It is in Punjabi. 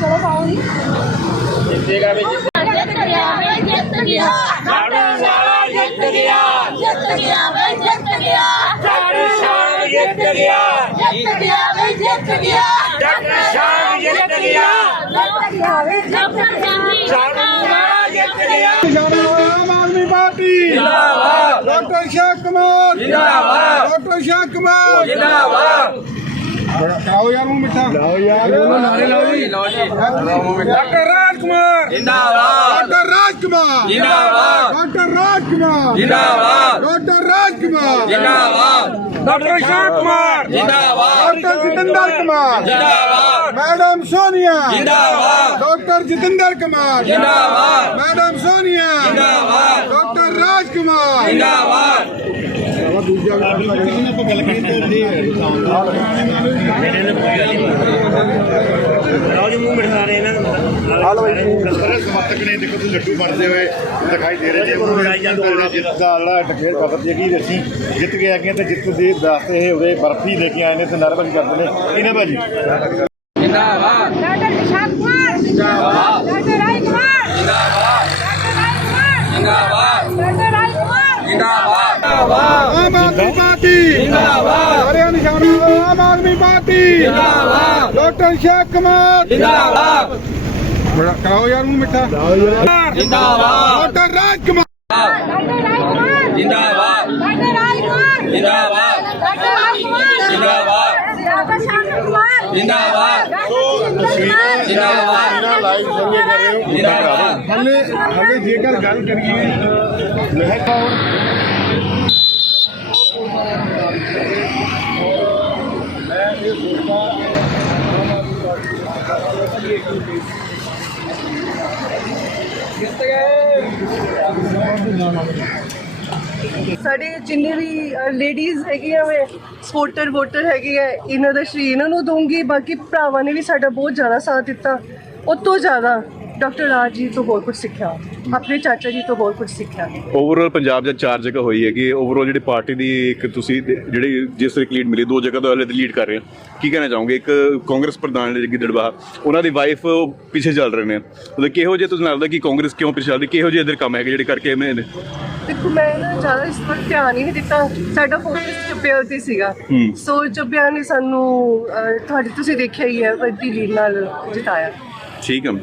ਚਲੋ ਪਾਓ ਜੀ ਜਿੱਤ ਗਿਆ ਵੇ ਜਿੱਤ ਗਿਆ ਜਿੱਤ ਗਿਆ। ਜਿੱਤ ਗਿਆ ਵੇ ਜਿੱਤ ਗਿਆ। ਡਾਕਟਰ ਸਾਹਿਬ ਜਿੱਤ ਗਿਆ। ਜਿੱਤ ਗਿਆ। ਵੇ ਸਾਡਾ ਸਾਰਾ ਜਿੱਤ ਗਿਆ। ਆਮ ਆਦਮੀ ਪਾਰਟੀ। ਜਿੰਦਾਬਾਦ। ਡਾਕਟਰ ਸ਼ਾਹ ਕਮਾਲ ਜਿੰਦਾਬਾਦ। ਡਾਕਟਰ ਸ਼ਾਹ ਕਮਾਲ ਜਿੰਦਾਬਾਦ। ਕਰਾਓ ਯਾਰ ਮੂੰਹ ਮਿੱਠਾ। ਲਾਓ ਯਾਰ। ਨਾਰੇ ਲਾਓ ਜੀ। ਡਾਕਟਰ ਰਾਜ ਕੁਮਾਰ। ਜਿੰਦਾਬਾਦ। ਡਾਕਟਰ ਰਾਜ ਕੁਮਾਰ। ਜਿੰਦਾਬਾਦ। ਡਾਕਟਰ ਰਾਜ ਕੁਮਾਰ। ਜਿੰਦਾਬਾਦ। ਡਾਕਟਰ ਰਾਜ ਕੁਮਾਰ। ਜਿੰਦਾਬਾਦ। ਡਾਕਟਰ ਸ਼ਾਹ ਕੁਮਾਰ। ਜਿੰਦਾਬਾਦ। ਡਾਕਟਰ ਜਤਿੰਦਰ ਕੁਮਾਰ। ਜਿੰਦਾਬਾਦ। ਮੈਡਮ ਸੋਨੀਆ। ਜਿੰਦਾਬਾਦ। ਡਾਕਟਰ ਜਤਿੰਦਰ ਕੁਮਾਰ। ਜਿੰਦਾਬਾਦ। ਮੈਡਮ ਸੋਨੀਆ। ਜਿੰਦਾਬਾਦ। ਡਾਕਟਰ ਰਾਜ ਕੁਮਾਰ। ਜਿੰਦਾਬਾਦ। ਦੂਜਾ ਕਿਸੇ ਨੇ ਆਪਾਂ ਗੱਲ ਕੀਤੀ ਤੇ ਸਾਰੇ ਸਮਰਥਕ ਨੇ ਦੇਖੋ ਤੁਸੀਂ ਲੱਡੂ ਬਣਦੇ ਹੋਏ ਦਿਖਾਈ ਦੇ ਰਹੇ ਨੇ ਉਹ ਜਿੱਤ ਦਾ ਜਿਹੜਾ ਟਕੇਰ ਖਬਰ ਦੀ ਕਿ ਅਸੀਂ ਜਿੱਤ ਕੇ ਆਗੇ ਤੇ ਜਿੱਤ ਦੇ ਵਾਸਤੇ ਇਹ ਉਰੇ ਬਰਫੀ ਲੈ ਕੇ ਆਏ ਨੇ ਤੇ ਨਰਵਸ ਕਰਦੇ ਨੇ। ਇਹਨੇ ਭਾਜੀ? ਡਾਕਟਰ ਨਿਸ਼ਾਨ ਕੁਮਾਰ। ਜਿੰਦਾਬਾਦ। ਡਾਕਟਰ ਰਾਜ ਕੁਮਾਰ। ਜਿੰਦਾਬਾਦ। ਡਾਕਟਰ ਰਾਜ ਕੁਮਾਰ। ਜਿੰਦਾਬਾਦ। ਆਮ ਆਦਮੀ ਪਾਰਟੀ। ਜਿੰਦਾਬਾਦ। ਸਾਰਿਆਂ ਨਿਸ਼ਾਨਾ ਆਮ ਆਦਮੀ ਪਾਰਟੀ। ਜਿੰਦਾਬਾਦ। ਡਾਕਟਰ ਸ਼ਾਹ ਕਮਾਲ ਜਿੰਦਾਬਾਦ। ਕਰਾਓ ਯਾਰ ਮੂੰਹ ਮਿੱਠਾ। ਜਿੰਦਾਬਾਦ। ਡਾਕਟਰ ਰਾਜ ਕੁਮਾਰ ਜਿੰਦਾਬਾਦ। ਡਾਕਟਰ ਰਾਜ ਕੁਮਾਰ ਜਿੰਦਾਬਾਦ। ਡਾਕਟਰ ਰਾਜ ਕੁਮਾਰ ਜਿੰਦਾਬਾਦ। ਡਾਕਟਰ ਸ਼ਾਨ ਕੁਮਾਰ ਜਿੰਦਾਬਾਦ ਤਸਵੀਰਾਂ ਤਸਵੀਰਾਂ ਲਾਈਵ ਸਾਂਝੇ ਕਰ ਰਹੇ ਹੋ ਜਿੰਦਾਬਾਦ ਹਲੇ ਹਲੇ ਜੇਕਰ ਗੱਲ ਕਰੀਏ ਮੈਂ ਸਾਡੇ ਜਿੰਨੇ ਵੀ ਲੇਡੀਜ਼ ਹੈਗੀਆਂ ਵੇ ਸਪੋਰਟਰ ਵੋਟਰ ਹੈਗੇ ਆ, ਇਹਨਾਂ ਦਾ ਸ਼੍ਰੀ ਇਹਨਾਂ ਨੂੰ ਦੂੰਗੀ ਬਾਕੀ ਭਰਾਵਾਂ ਨੇ ਵੀ ਸਾਡਾ ਬਹੁਤ ਜ਼ਿਆਦਾ ਸਾਥ ਦਿੱਤਾ, ਉਹ ਤੋਂ ਜ਼ਿਆਦਾ। ਡਾਕਟਰ ਰਾਜ ਜੀ ਤੋਂ ਬਹੁਤ ਕੁਝ ਸਿੱਖਿਆ ਆਪਣੇ ਚਾਚਾ ਜੀ ਤੋਂ ਬਹੁਤ ਕੁਝ ਸਿੱਖਿਆ। ਓਵਰਆਲ ਪੰਜਾਬ ਦਾ ਚਾਰ ਜਗ੍ਹਾ ਹੋਈ ਹੈ। ਕਿ ਓਵਰਆਲ ਜਿਹੜੀ ਪਾਰਟੀ ਦੀ ਇੱਕ ਤੁਸੀਂ ਜਿਹੜੀ ਜਿਸ ਤਰੀਕੇ ਲੀਡ ਮਿਲੀ ਦੋ ਜਗ੍ਹਾ ਤੋਂ ਹਲੇ ਲੀਡ ਕਰ ਰਹੇ ਹੋ। ਕੀ ਕਹਿਣਾ ਚਾਹੋਗੇ? ਇੱਕ ਕਾਂਗਰਸ ਪ੍ਰਧਾਨ ਨੇ ਗਿੱਦੜਬਾਹਾ ਉਹਨਾਂ ਦੀ ਵਾਈਫ ਪਿੱਛੇ ਚੱਲ ਰਹੇ ਨੇ। ਮਤਲਬ ਕਿਹੋ ਜਿਹੇ ਤੁਸੀਂ ਲੱਗਦਾ ਕਿ ਕਾਂਗਰਸ ਕਿਉਂ ਪਿੱਛੇ ਚੱਲਦੀ? ਕਿਹੋ ਜਿਹੇ ਇਧਰ ਕੰਮ ਹੈਗੇ ਜਿਹੜੇ ਕਰਕੇ ਨੇ? ਦੇਖੋ ਮੈਂ ਨਾ ਜ਼ਿਆਦਾ ਇਸ ਵਕਤ ਧਿਆਨ ਹੀ ਨਹੀਂ ਦਿੱਤਾ। ਸਾਡਾ ਫੋਕਸ ਚੱਪਿਆ ਤੇ ਸੀਗਾ। ਸੋ ਚੱਪਿਆ ਨੇ ਸਾਨੂੰ ਤੁਹਾਡੀ ਤੁਸੀਂ ਦੇਖਿਆ ਹੀ ਹੈ ਵੱਡੀ ਲੀਡ ਨਾਲ ਜਿਤਾਇਆ। ਠੀਕ ਹੈ।